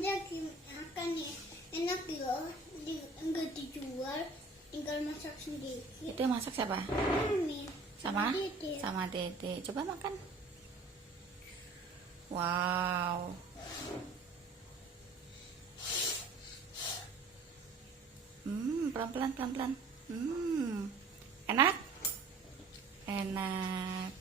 aja akan nih enak loh, enggak dijual, tinggal masak sendiri. Itu yang masak siapa? Mami Sama? Dede. Sama Dede. Coba makan. Wow. Pelan-pelan, pelan-pelan. Enak? Enak.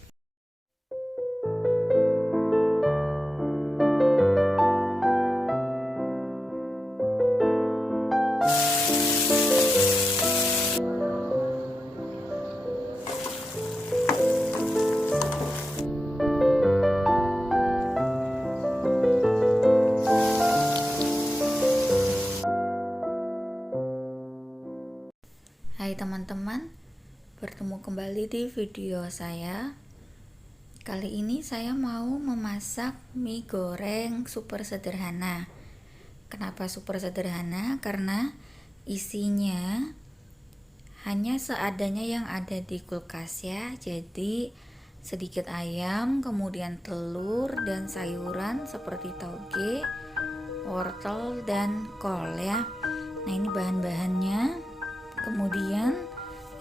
Hai teman-teman, bertemu kembali di video saya. Kali ini saya mau memasak mie goreng super sederhana. Kenapa super sederhana? Karena isinya hanya seadanya yang ada di kulkas ya. Jadi sedikit ayam, kemudian telur dan sayuran seperti tauge, wortel dan kol ya. Nah, ini bahan-bahannya. Kemudian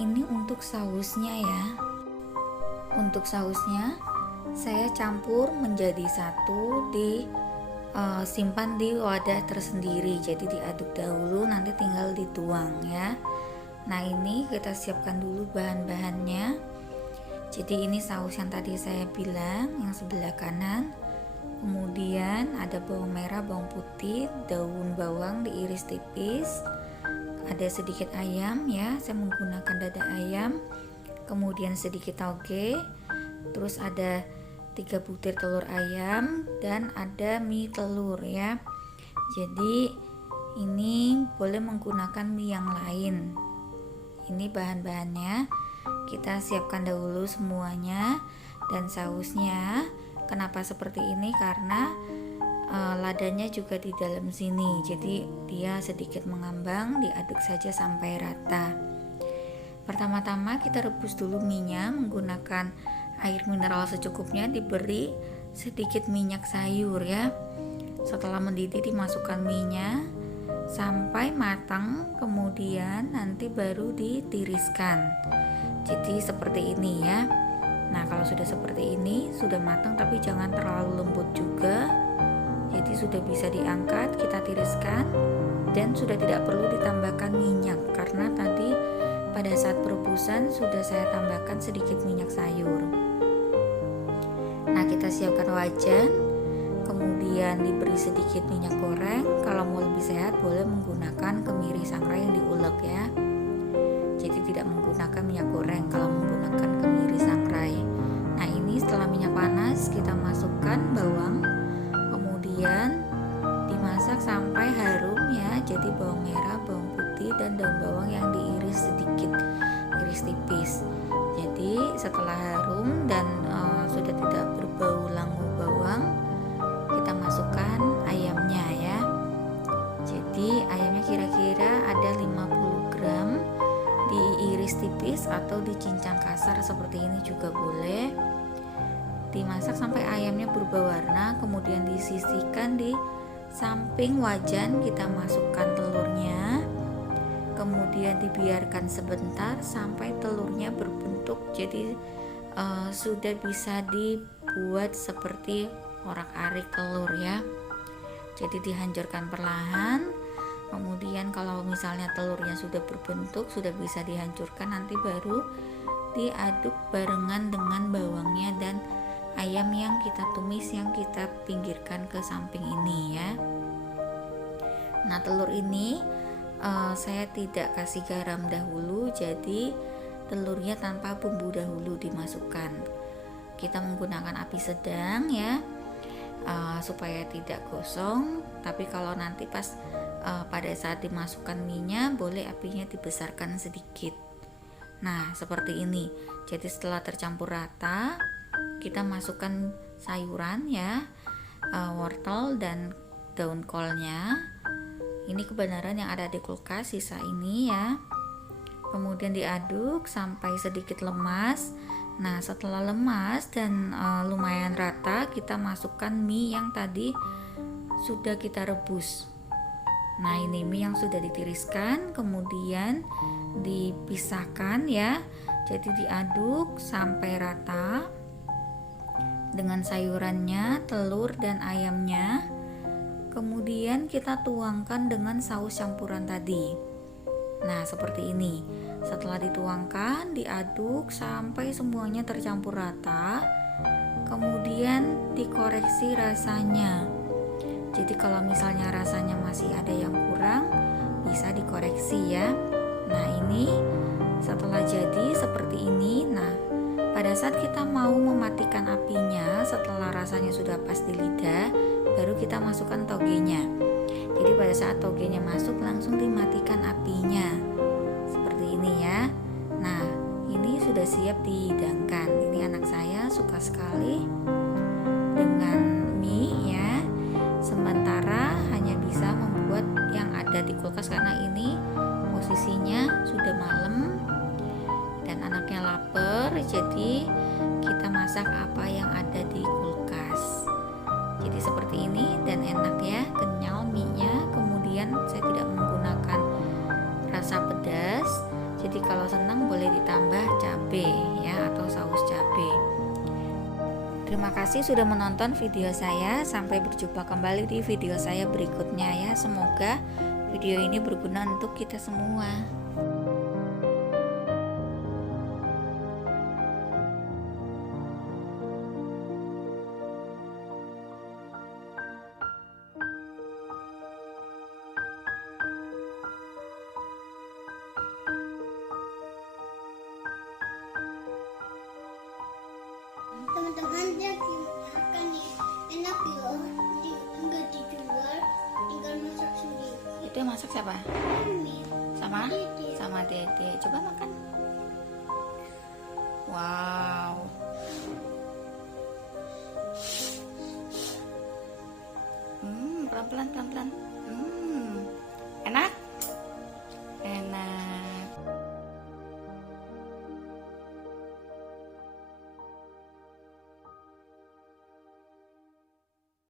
ini untuk sausnya ya. Untuk sausnya saya campur menjadi satu, simpan di wadah tersendiri. Jadi diaduk dahulu, nanti tinggal dituang ya. Nah, ini kita siapkan dulu bahan-bahannya. Jadi ini saus yang tadi saya bilang, yang sebelah kanan. Kemudian ada bawang merah, bawang putih, daun bawang diiris tipis. Ada sedikit ayam ya, saya menggunakan dada ayam. Kemudian sedikit tauge. Terus ada 3 butir telur ayam dan ada mie telur ya. Jadi ini boleh menggunakan mie yang lain. Ini bahan-bahannya. Kita siapkan dahulu semuanya. Dan sausnya kenapa seperti ini? Karena ladanya juga di dalam sini, jadi dia sedikit mengambang, diaduk saja sampai rata. Pertama-tama kita rebus dulu minyak menggunakan air mineral secukupnya, diberi sedikit minyak sayur ya. Setelah mendidih dimasukkan minyak sampai matang, kemudian nanti baru ditiriskan. Jadi seperti ini ya. Nah, kalau sudah seperti ini sudah matang, tapi jangan terlalu lembut juga. Jadi sudah bisa diangkat, kita tiriskan, dan sudah tidak perlu ditambahkan minyak karena tadi pada saat perebusan sudah saya tambahkan sedikit minyak sayur. Nah, kita siapkan wajan, kemudian diberi sedikit minyak goreng. Kalau mau lebih sehat boleh menggunakan kemiri sangrai yang diulek ya. Jadi tidak menggunakan minyak goreng kalau menggunakan kemiri sangrai. Nah, ini setelah minyak panas kita masukkan bawang. Kemudian dimasak sampai harum ya. Jadi bawang merah, bawang putih dan daun bawang yang diiris sedikit, iris tipis. Jadi setelah harum dan sudah tidak berbau langu bawang, kita masukkan ayamnya ya. Jadi ayamnya kira-kira ada 50 gram, diiris tipis atau dicincang kasar seperti ini juga boleh. Dimasak sampai ayamnya berubah warna, kemudian disisihkan di samping wajan, kita masukkan telurnya, kemudian dibiarkan sebentar sampai telurnya berbentuk, jadi sudah bisa dibuat seperti orak-arik telur ya. Jadi dihancurkan perlahan, kemudian kalau misalnya telurnya sudah berbentuk, sudah bisa dihancurkan, nanti baru diaduk barengan dengan bawangnya dan ayam yang kita tumis, yang kita pinggirkan ke samping ini ya. Nah, telur ini saya tidak kasih garam dahulu, jadi telurnya tanpa bumbu dahulu dimasukkan. Kita menggunakan api sedang ya, supaya tidak gosong. Tapi kalau nanti pas pada saat dimasukkan minyak, boleh apinya dibesarkan sedikit. Nah, seperti ini. Jadi setelah tercampur rata, kita masukkan sayuran ya, wortel dan daun kolnya. Ini kebenaran yang ada di kulkas, sisa ini ya. Kemudian diaduk sampai sedikit lemas. Nah, setelah lemas dan lumayan rata, kita masukkan mie yang tadi sudah kita rebus. Nah, ini mie yang sudah ditiriskan kemudian dipisahkan ya. Jadi diaduk sampai rata dengan sayurannya, telur dan ayamnya. Kemudian kita tuangkan dengan saus campuran tadi. Nah, seperti ini. Setelah dituangkan, diaduk sampai semuanya tercampur rata. Kemudian dikoreksi rasanya. Jadi kalau misalnya rasanya masih ada yang kurang, bisa dikoreksi ya. Nah, ini setelah jadi seperti ini. Nah, pada saat kita mau mematikan apinya, setelah rasanya sudah pas di lidah, baru kita masukkan togenya. Jadi pada saat togenya masuk, langsung dimatikan apinya. Seperti ini ya. Nah, ini sudah siap dihidangkan. Ini anak saya suka sekali dengan mie ya. Sementara hanya bisa membuat yang ada di kulkas karena ini posisinya sudah malam dan anaknya lapar, jadi kita masak apa yang ada di kulkas. Jadi seperti ini dan enak ya, kenyal mie-nya. Kemudian saya tidak menggunakan rasa pedas. Jadi kalau senang boleh ditambah cabai ya atau saus cabai. Terima kasih sudah menonton video saya. Sampai berjumpa kembali di video saya berikutnya ya. Semoga video ini berguna untuk kita semua. Teman-teman, dia makan nih, enak loh, enggak dijual, tinggal masak sendiri. Itu yang masak siapa? Mie. Sama? Dede. Sama Dede. Coba makan. Wow. Pelan-pelan, pelan-pelan.